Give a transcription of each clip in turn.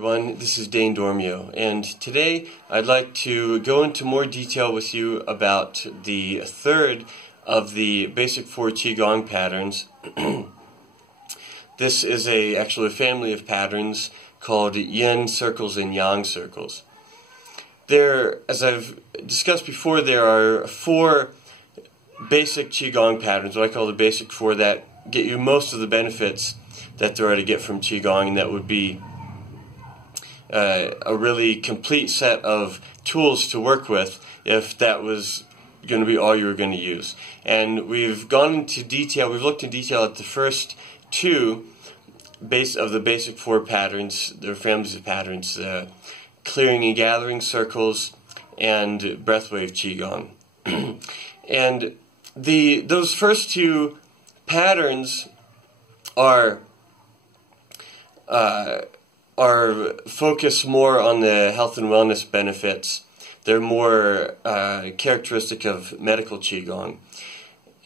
everyone, this is Dane Dormio, and today I'd like to go into more detail with you about the third of the basic 4 Qigong patterns. This is actually a family of patterns called Yin circles and Yang circles. As I've discussed before, there are 4 basic Qigong patterns, what I call the basic 4, that get you most of the benefits that there are to get from Qigong, and that would be a really complete set of tools to work with if that was going to be all you were going to use. And we've gone into detail, we've looked in detail at the first 2 of the basic 4 patterns, their families of patterns, clearing and gathering circles and breathwave Qigong. And those first 2 patterns are focused more on the health and wellness benefits. They're more characteristic of medical Qigong.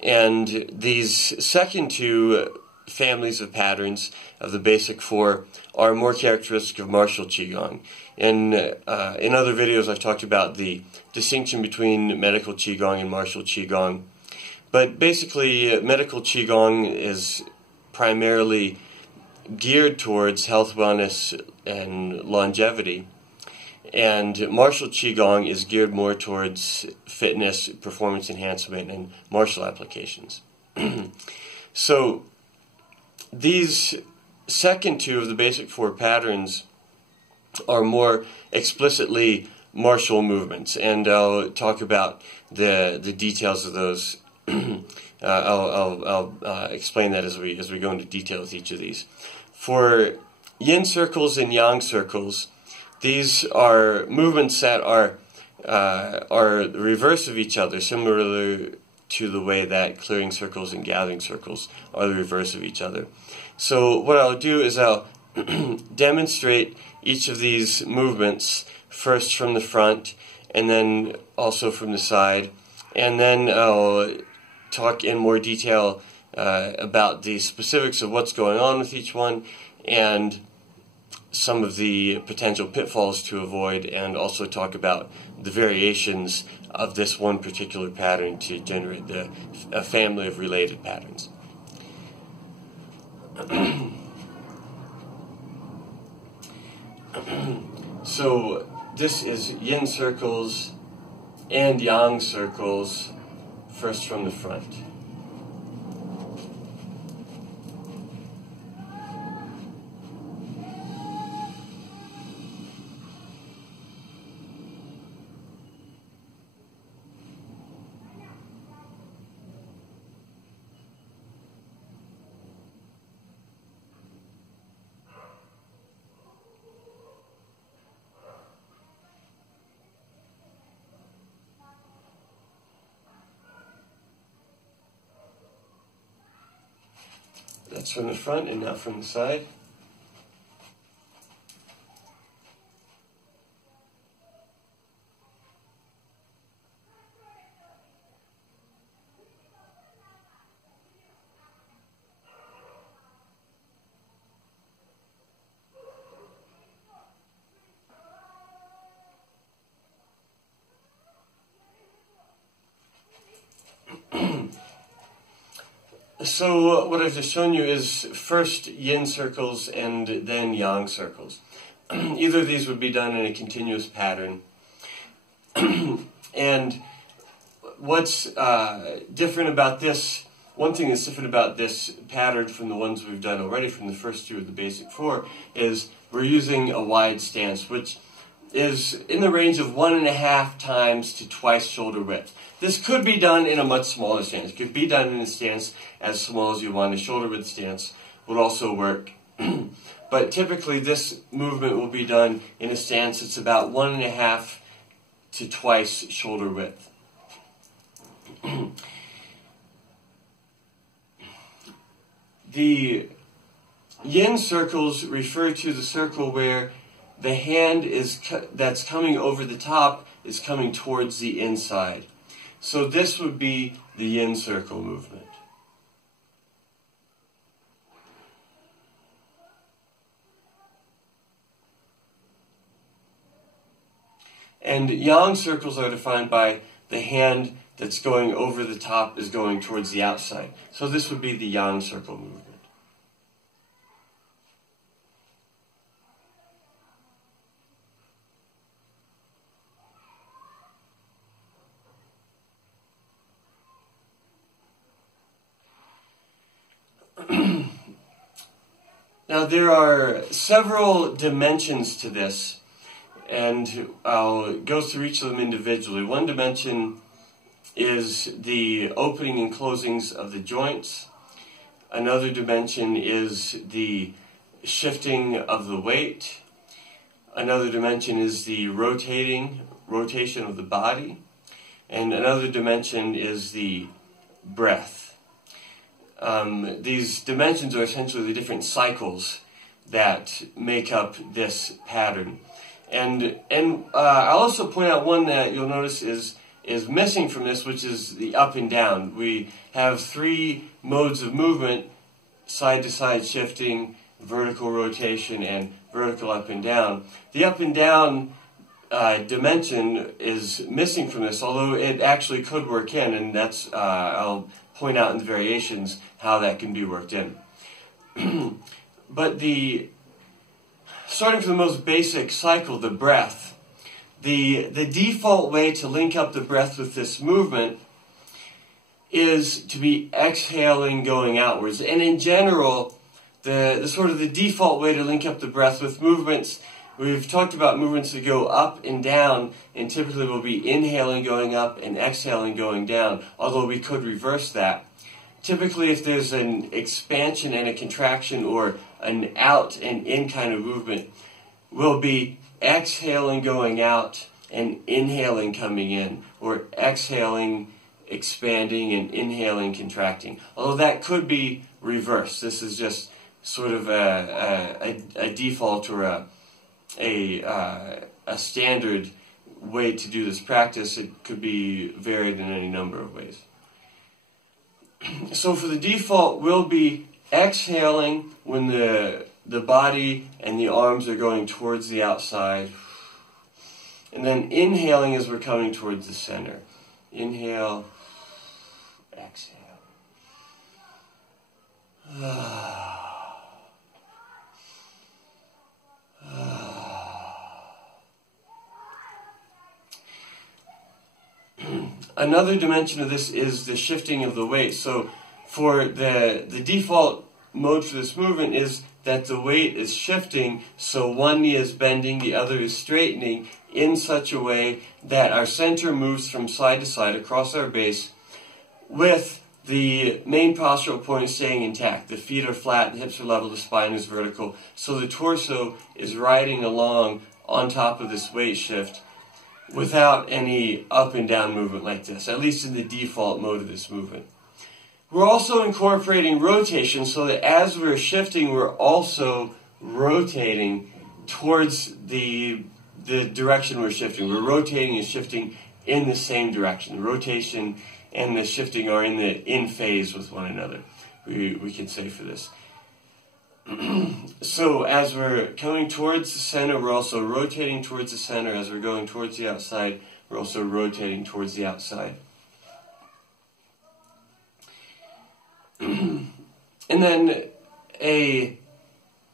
And these second 2 families of patterns of the basic 4 are more characteristic of martial Qigong. In other videos I've talked about the distinction between medical Qigong and martial Qigong. But basically medical Qigong is primarily geared towards health, wellness, and longevity, and martial Qigong is geared more towards fitness, performance enhancement, and martial applications. So these second 2 of the basic 4 patterns are more explicitly martial movements, and I'll talk about the details of those. I'll explain that as we go into detail with each of these. For Yin circles and Yang circles, these are movements that are the reverse of each other, similar to the way that clearing circles and gathering circles are the reverse of each other. So what I'll do is I'll demonstrate each of these movements first from the front and then also from the side, and then I'll talk in more detail about the specifics of what's going on with each one and some of the potential pitfalls to avoid, and also talk about the variations of this one particular pattern to generate a family of related patterns. So this is Yin circles and Yang circles, first from the front. That's from the front, and now from the side. So what I've just shown you is first Yin circles and then Yang circles. Either of these would be done in a continuous pattern. And what's different about this, one thing that's different about this pattern from the ones we've done already from the first 2 of the basic 4, is we're using a wide stance, which is in the range of 1.5 times to twice shoulder width. This could be done in a much smaller stance. It could be done in a stance as small as you want. A shoulder width stance would also work. But typically this movement will be done in a stance that's about 1.5 to twice shoulder width. The Yin circles refer to the circle where the hand that's coming over the top is coming towards the inside. So this would be the Yin circle movement. And yang circles are defined by the hand that's going over the top is going towards the outside. So this would be the yang circle movement. Now there are several dimensions to this, and I'll go through each of them individually. One dimension is the opening and closings of the joints. Another dimension is the shifting of the weight. Another dimension is the rotation of the body. And another dimension is the breath. These dimensions are essentially the different cycles that make up this pattern. And I'll also point out one that you'll notice is missing from this, which is the up and down. We have three modes of movement: side to side shifting, vertical rotation, and vertical up and down. The up and down dimension is missing from this, although it actually could work in, and that's I'll point out in the variations how that can be worked in. But starting from the most basic cycle, the breath, the default way to link up the breath with this movement is to be exhaling going outwards. And in general, the sort of the default way to link up the breath with movements, we've talked about movements that go up and down, and typically we'll be inhaling going up and exhaling going down, although we could reverse that. Typically, if there's an expansion and a contraction or an out and in kind of movement, we'll be exhaling going out and inhaling coming in, or exhaling expanding and inhaling contracting. Although that could be reversed. This is just sort of a default or a standard way to do this practice. It could be varied in any number of ways. So for the default, we'll be exhaling when the body and the arms are going towards the outside, and then inhaling as we're coming towards the center. Inhale, exhale. Another dimension of this is the shifting of the weight. So for the default mode for this movement is that the weight is shifting, so one knee is bending, the other is straightening in such a way that our center moves from side to side across our base with the main postural point staying intact. The feet are flat, the hips are level, the spine is vertical. So the torso is riding along on top of this weight shift without any up and down movement like this, at least in the default mode of this movement. We're also incorporating rotation so that as we're shifting, we're also rotating towards the direction we're shifting. We're rotating and shifting in the same direction. The rotation and the shifting are in phase with one another, we can say for this. So as we're coming towards the center, we're also rotating towards the center. As we're going towards the outside, we're also rotating towards the outside. And then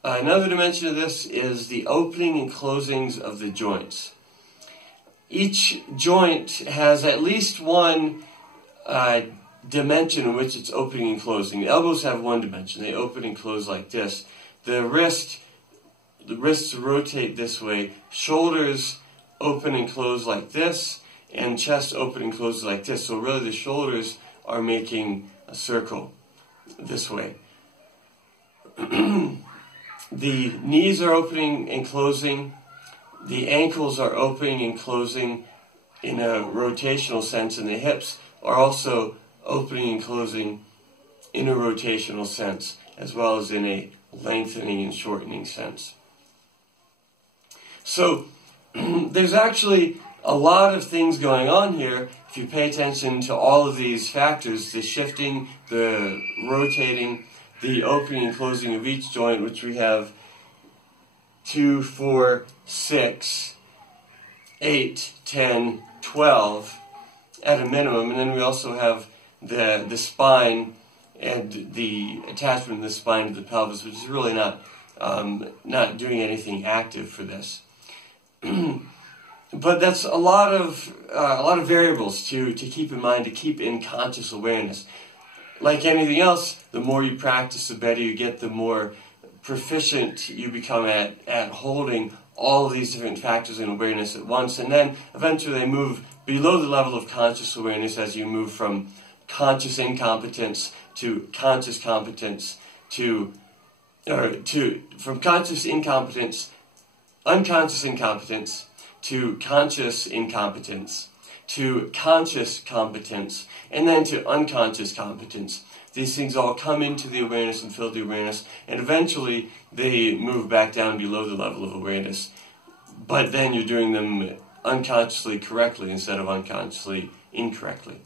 another dimension of this is the opening and closings of the joints. Each joint has at least one dimension in which it's opening and closing. The elbows have one dimension. They open and close like this. The wrists rotate this way. Shoulders open and close like this, and chest open and close like this. So really the shoulders are making a circle this way. The knees are opening and closing. The ankles are opening and closing in a rotational sense, and the hips are also opening and closing in a rotational sense, as well as in a lengthening and shortening sense. So there's actually a lot of things going on here if you pay attention to all of these factors: the shifting, the rotating, the opening and closing of each joint, which we have 2, 4, 6, 8, 10, 12 at a minimum, and then we also have the spine and the attachment of the spine to the pelvis, which is really not doing anything active for this. But that's a lot of variables to keep in mind, to keep in conscious awareness. Like anything else, the more you practice, the better you get, the more proficient you become at holding all of these different factors in awareness at once, and then eventually they move below the level of conscious awareness as you move from conscious incompetence to conscious competence from conscious incompetence, unconscious incompetence, to conscious incompetence, to conscious competence, and then to unconscious competence. These things all come into the awareness and fill the awareness, and eventually they move back down below the level of awareness. But then you're doing them unconsciously correctly instead of unconsciously incorrectly.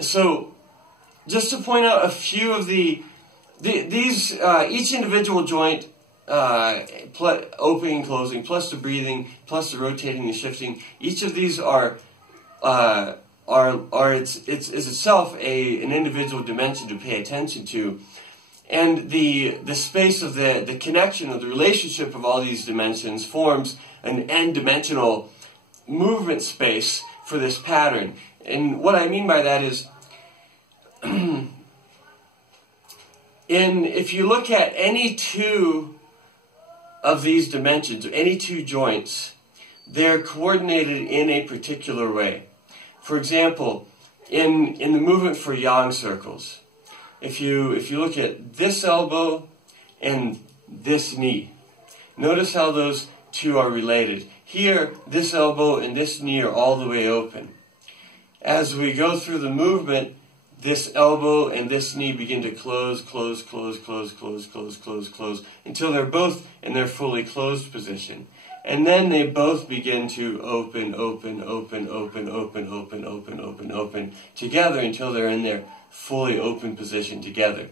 So, just to point out a few of these, each individual joint, opening and closing, plus the breathing, plus the rotating and shifting, each of these is itself an individual dimension to pay attention to, and the space of the connection of the relationship of all these dimensions forms an n-dimensional movement space for this pattern. And what I mean by that is, if you look at any two of these dimensions, or any two joints, they're coordinated in a particular way. For example, in the movement for yang circles, if you look at this elbow and this knee, notice how those two are related. Here, this elbow and this knee are all the way open. As we go through the movement, this elbow and this knee begin to close, close, close, close, close, close, close, close, until they're both in their fully closed position. And then they both begin to open, open, open, open, open, open, open, open, open, together until they're in their fully open position together.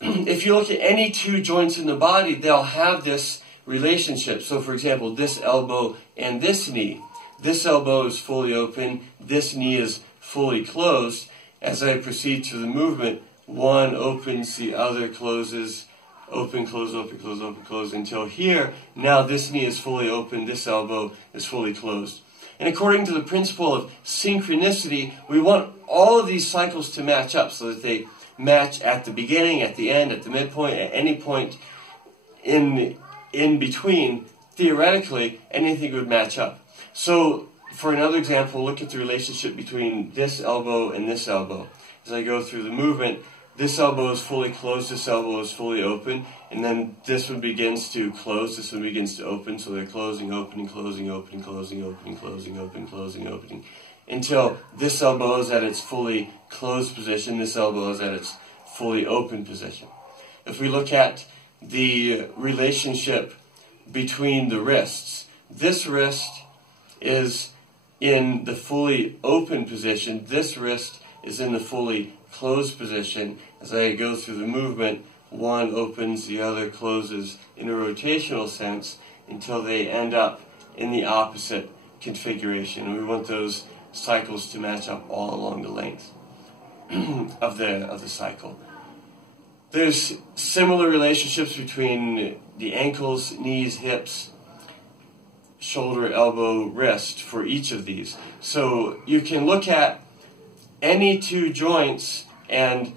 If you look at any two joints in the body, they'll have this relationship. So for example, this elbow and this knee. This elbow is fully open, this knee is fully closed. As I proceed to the movement, one opens, the other closes, open, close, open, close, open, close, until here, now this knee is fully open, this elbow is fully closed. And according to the principle of synchronicity, we want all of these cycles to match up so that they match at the beginning, at the end, at the midpoint, at any point in between. Theoretically, anything would match up. So, for another example, look at the relationship between this elbow and this elbow. As I go through the movement, this elbow is fully closed, this elbow is fully open, and then this one begins to close, this one begins to open, so they're closing, opening, closing, opening, closing, opening, closing, opening, closing, opening, until this elbow is at its fully closed position, this elbow is at its fully open position. If we look at the relationship between the wrists, this wrist is in the fully open position, this wrist is in the fully closed position. As I go through the movement, one opens, the other closes in a rotational sense until they end up in the opposite configuration. And we want those cycles to match up all along the length of the cycle. There's similar relationships between the ankles, knees, hips, shoulder, elbow, wrist for each of these. So you can look at any two joints and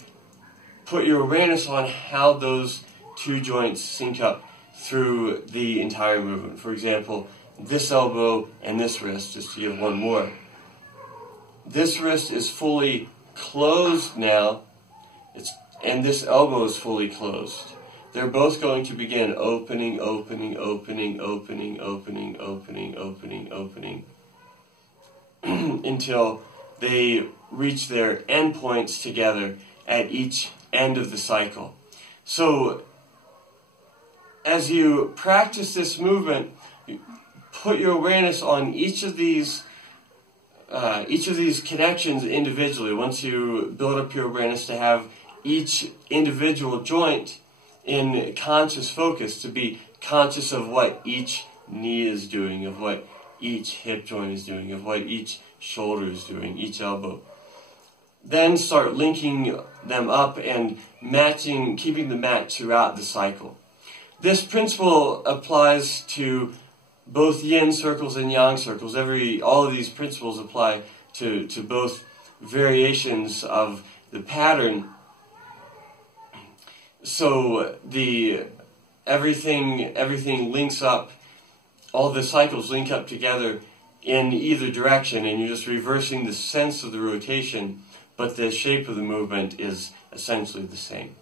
put your awareness on how those two joints sync up through the entire movement. For example, this elbow and this wrist, just to give one more. This wrist is fully closed now, and this elbow is fully closed. They're both going to begin opening, opening, opening, opening, opening, opening, opening, opening, until they reach their endpoints together at each end of the cycle. So, as you practice this movement, put your awareness on each of these connections individually. Once you build up your awareness to have each individual joint in conscious focus, to be conscious of what each knee is doing, of what each hip joint is doing, of what each shoulder is doing, each elbow. Then start linking them up and matching, keeping the match throughout the cycle. This principle applies to both yin circles and yang circles. All of these principles apply to both variations of the pattern. So everything links up, all the cycles link up together in either direction, and you're just reversing the sense of the rotation, but the shape of the movement is essentially the same.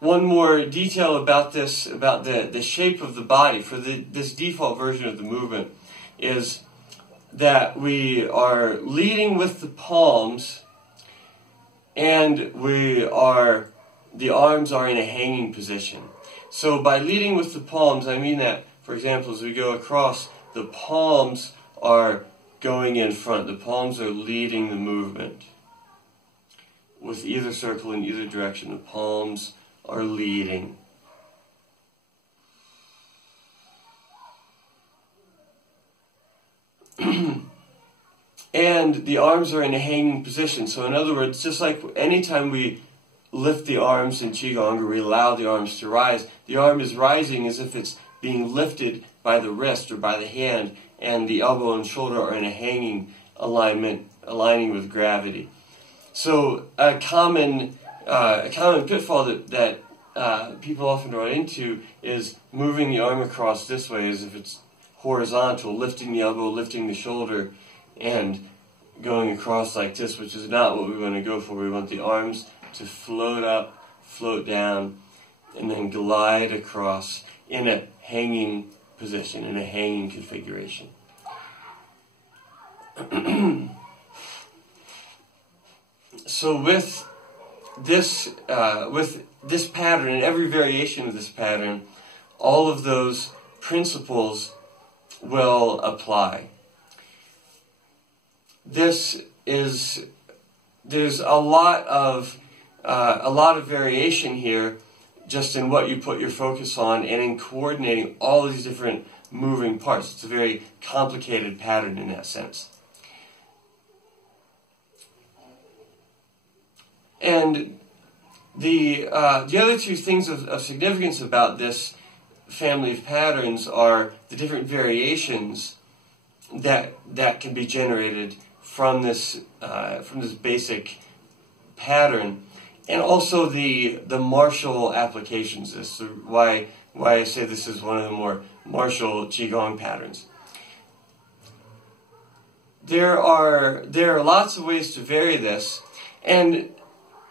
One more detail about this, about the shape of the body for this default version of the movement, is that we are leading with the palms, and the arms are in a hanging position. So by leading with the palms, I mean that, for example, as we go across, the palms are going in front. The palms are leading the movement. With either circle in either direction, the palms are leading. And the arms are in a hanging position. So in other words, just like anytime we lift the arms in Qigong, or we allow the arms to rise, the arm is rising as if it's being lifted by the wrist or by the hand, and the elbow and shoulder are in a hanging alignment, aligning with gravity. So a common pitfall that people often run into is moving the arm across this way as if it's horizontal, lifting the elbow, lifting the shoulder, and going across like this, which is not what we want to go for. We want the arms to float up, float down, and then glide across in a hanging position, in a hanging configuration. So with this pattern and every variation of this pattern, all of those principles will apply. There's a lot of variation here, just in what you put your focus on and in coordinating all of these different moving parts. It's a very complicated pattern in that sense. And the other two things of significance about this family of patterns are the different variations that can be generated from this basic pattern, and also the martial applications. This is why I say this is one of the more martial Qigong patterns. There are lots of ways to vary this, and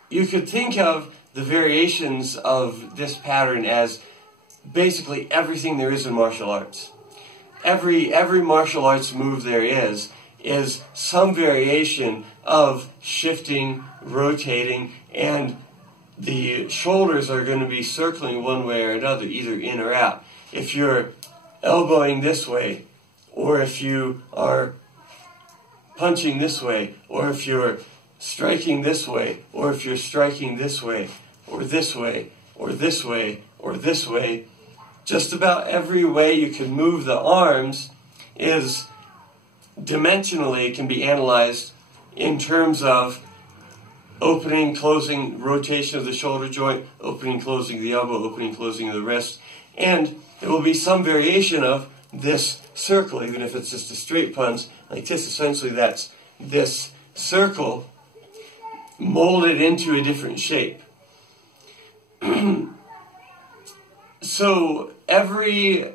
you could think of the variations of this pattern as basically everything there is in martial arts. Every martial arts move there is some variation of shifting, rotating, and the shoulders are going to be circling one way or another, either in or out. If you're elbowing this way, or if you are punching this way, or if you're striking this way, or if you're striking this way, or this way, or this way, or this way, just about every way you can move the arms is dimensionally can be analyzed in terms of opening, closing, rotation of the shoulder joint, opening, closing the elbow, opening, closing of the wrist, and there will be some variation of this circle, even if it's just a straight punch like this. Essentially, that's this circle molded into a different shape. So every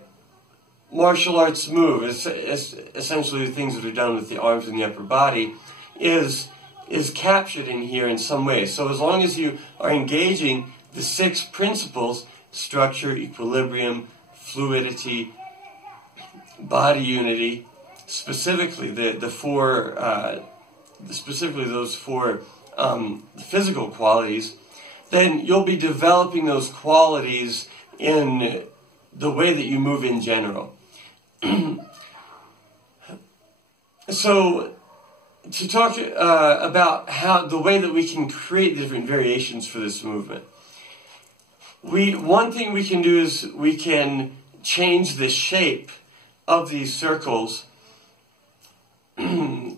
martial arts move, is essentially the things that are done with the arms and the upper body, is captured in here in some way. So as long as you are engaging the 6 principles, structure, equilibrium, fluidity, body unity, specifically specifically those 4 physical qualities, then you'll be developing those qualities in the way that you move in general. So, to talk about the way that we can create different variations for this movement. One thing we can do is we can change the shape of these circles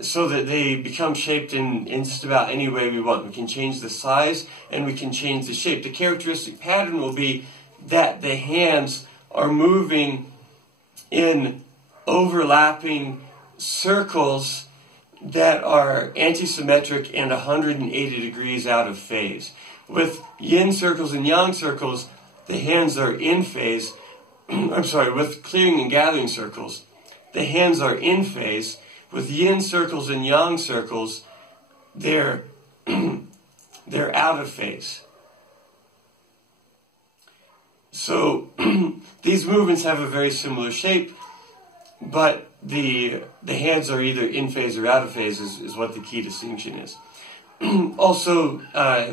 so that they become shaped in just about any way we want. We can change the size and we can change the shape. The characteristic pattern will be that the hands are moving in overlapping circles that are antisymmetric and 180 degrees out of phase. With yin circles and yang circles, the hands are in phase. I'm sorry, with clearing and gathering circles, the hands are in phase. With yin circles and yang circles, they're out of phase. So these movements have a very similar shape, but the hands are either in phase or out of phase is what the key distinction is. Also,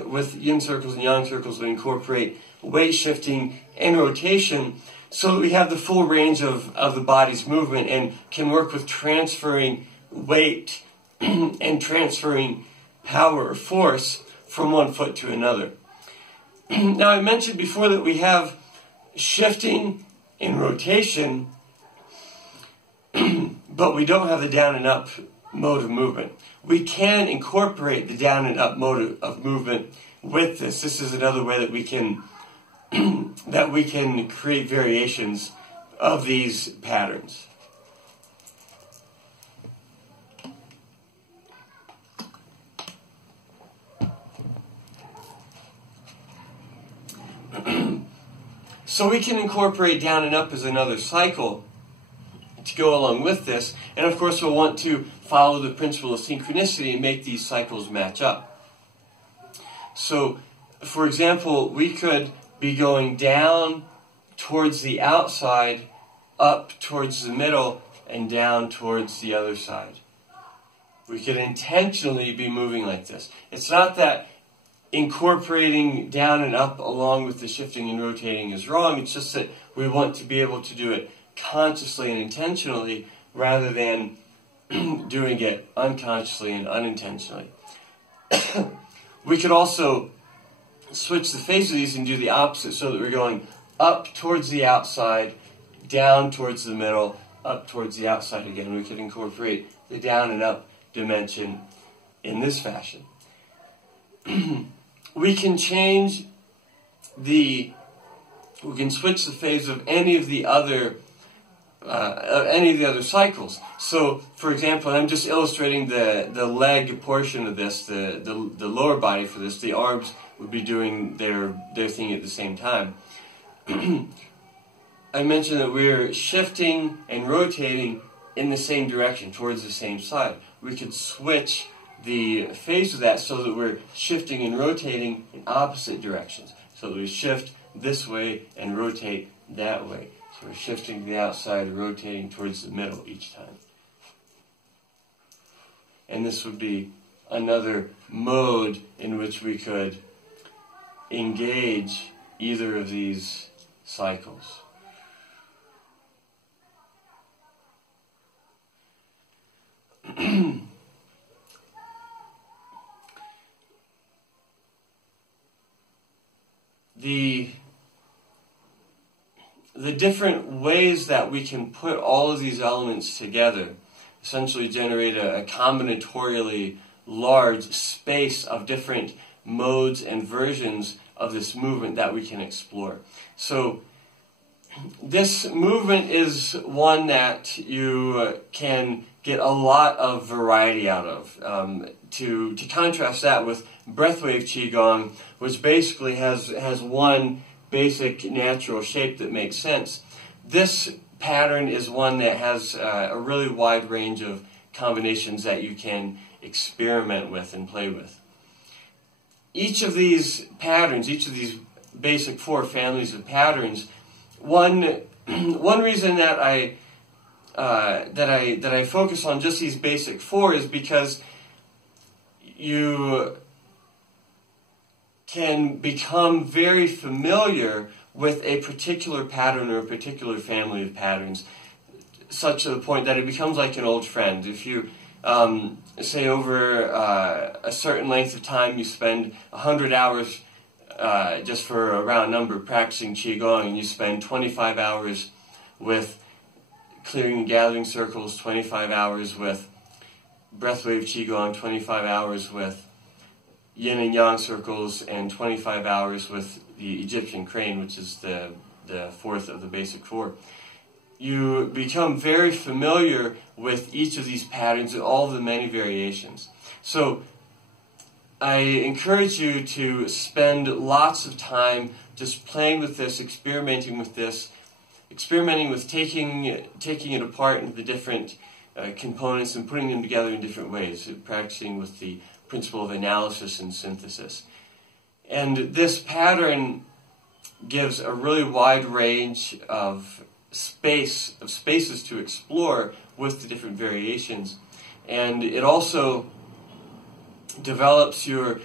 with yin circles and yang circles, we incorporate weight shifting and rotation so that we have the full range of the body's movement and can work with transferring weight and transferring power or force from one foot to another. Now, I mentioned before that we have shifting and rotation, but we don't have the down and up mode of movement. We can incorporate the down and up mode of movement with this. This is another way that we can create variations of these patterns. So we can incorporate down and up as another cycle to go along with this. And of course we'll want to follow the principle of synchronicity and make these cycles match up. So, for example, we could be going down towards the outside, up towards the middle, and down towards the other side. We could intentionally be moving like this. It's not that incorporating down and up along with the shifting and rotating is wrong. It's just that we want to be able to do it consciously and intentionally rather than doing it unconsciously and unintentionally. We could also switch the phase of these and do the opposite so that we're going up towards the outside, down towards the middle, up towards the outside again. We could incorporate the down and up dimension in this fashion. We can switch the phase of any of the other cycles. So, for example, I'm just illustrating the leg portion of this, the lower body for this. The arms would be doing their thing at the same time. I mentioned that we're shifting and rotating in the same direction, towards the same side. We could switch the phase of that so that we're shifting and rotating in opposite directions. So that we shift this way and rotate that way. So we're shifting to the outside and rotating towards the middle each time. And this would be another mode in which we could engage either of these cycles. The different ways that we can put all of these elements together essentially generate a combinatorially large space of different modes and versions of this movement that we can explore. So this movement is one that you can get a lot of variety out of. To contrast that with breathwave Qigong, which basically has one basic natural shape that makes sense. This pattern is one that has a really wide range of combinations that you can experiment with and play with. Each of these patterns, each of these basic four families of patterns, one reason that I focus on just these basic four is because you can become very familiar with a particular pattern or a particular family of patterns, such to the point that it becomes like an old friend. If you say over a certain length of time, you spend 100 hours just for a round number, practicing Qigong, and you spend 25 hours with clearing and gathering circles, 25 hours with breathwave Qigong, 25 hours with yin and yang circles, and 25 hours with the Egyptian crane, which is the fourth of the basic four. You become very familiar with each of these patterns and all of the many variations. So I encourage you to spend lots of time just playing with this, experimenting with this, experimenting with taking it apart into the different components and putting them together in different ways, practicing with the principle of analysis and synthesis. And this pattern gives a really wide range of spaces to explore with the different variations, and it also develops your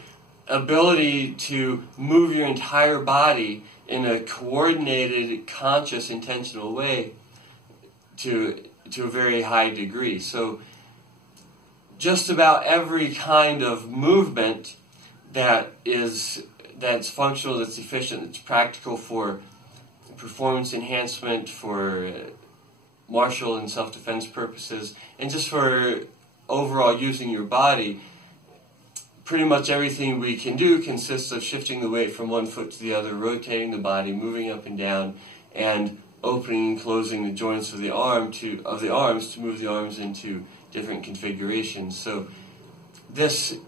ability to move your entire body in a coordinated, conscious, intentional way to a very high degree. So just about every kind of movement that's functional, that's efficient, that's practical for performance enhancement, for martial and self-defense purposes, and just for overall using your body, pretty much everything we can do consists of shifting the weight from one foot to the other, rotating the body, moving up and down, and opening and closing the joints of the arms to move the arms into different configurations. So this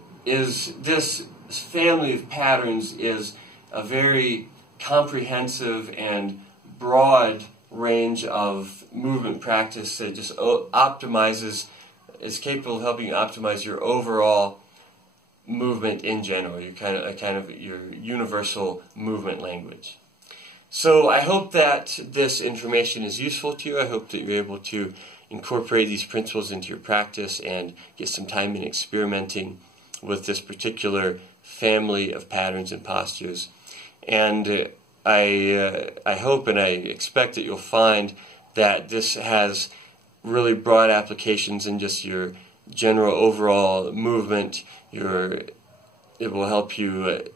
family of patterns is a very comprehensive and broad range of movement practice that just is capable of helping you optimize your overall movement in general, your universal movement language. So I hope that this information is useful to you. I hope that you're able to incorporate these principles into your practice and get some time in experimenting with this particular family of patterns and postures. And I hope and I expect that you'll find that this has really broad applications in just your general overall movement. It will help you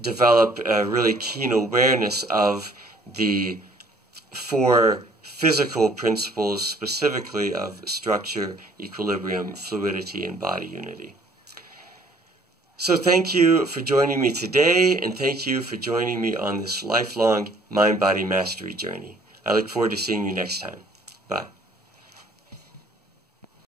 develop a really keen awareness of the four physical principles, specifically of structure, equilibrium, fluidity, and body unity. So thank you for joining me today, and thank you for joining me on this lifelong mind-body mastery journey. I look forward to seeing you next time.